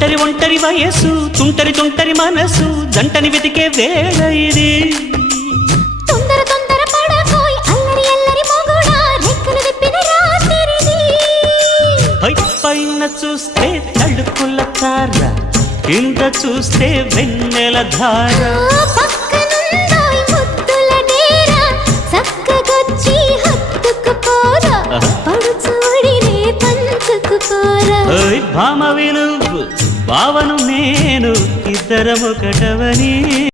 ఒంటరి ఒంటరి వయసు తుంటరి తుంటరి మనసు జంటని వెతికే వేళ ఇది తొందర తొందర పడకోయ్ అల్లరి అల్లరి మొగుడా రెక్కలు విప్పిన రాత్రిది పైన చూస్తే తడుకుల తార కింద చూస్తే వెన్నెల ధార పక్కనుందోయ్ ముద్దుల డేరా చక్కగొచ్చి హత్తుకుపోరా పడుచోడినే పంచుకుపోరా భామ విలువు భావను నేను ఇద్దరమొకటవని